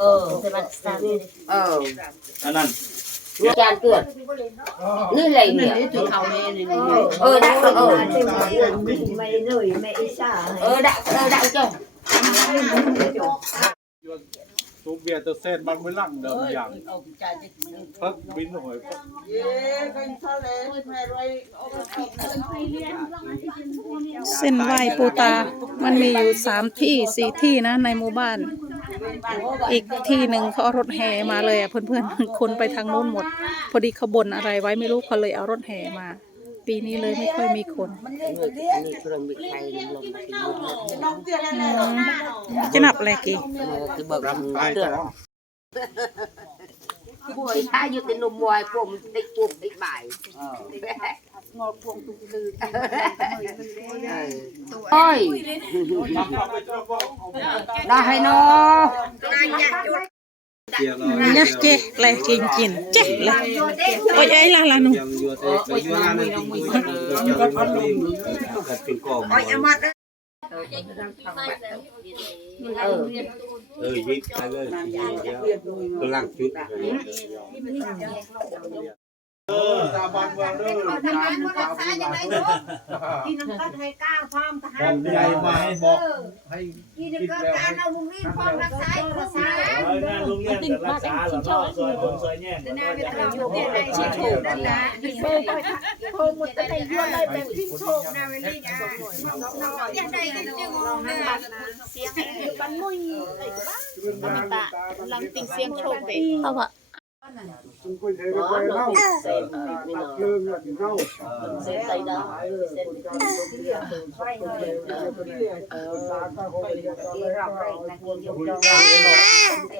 เออเทวนสามเอออันนั้นอาจารย์ตรวจนี่อะไรเนี่ยุดเอาเองเออดักเออไม่เลยไม่ซ่าเออดักเออดักจ้ะตูเบียร์จะเส้นบานไม่ลั่งเดิมอย่างพักบินหอยเย้เปนทะเลไม่ไรเส้นไหวปูตามันมีอยู่สามที่สี่ที่นะในหมู่บ้านอีกที่หนึ่งเขาเอารถแห่มาเลยอ่ะเพื่อนๆคนไปทางโน้นหมด พอดีขบวนอะไรไว้ไม่รู้เขาเลยเอารถแห่มา ปีนี้เลยไม่ค่อยมีคนจะนับอะไรกี่คอเตนที่บุยถ้าอยู่ในนมวยผมติดปุ่มติดบ ngọt cuồng tụi lừ Ôi Đó hay nó nhá chê lại kinh kinh chê lại ôi ấy là là nụ ôi em mắt đấy ừ, dịp, ai ơi, làm chút. เออตาบานเมืองเด้อทำงานคนรักษาอย่างไรลูกกินน้ำกัดให้กล้าพร้อมทหารใหญ่มาบอกให้กินน้ำกัดการเอาลุงนี่พร้อมรักษารักษาหน้าลุงเนี่ยจะรักษาหรอซอยผมซอยแย่งหน้าเป็นตาอยู่เนี่ยในชิ้นถูกนั่นละเบอร์ไปโทรหมดแต่ยวนเลยแบบชิ้นถูกนะเวลี่นะยังไงกันจะงงนะเสียงบ้านมุ้ยบ้านตาลังติงเสียงโชคไปเอาอะนั่นคุณคุยเฉยก็ไปเล่าเออตัดเรื่องกันเล่าเส้นใจดำเส้นใจดำที่เรียกไปเลยที่เรียกเออไปรับไปนะเดี๋ยวจะ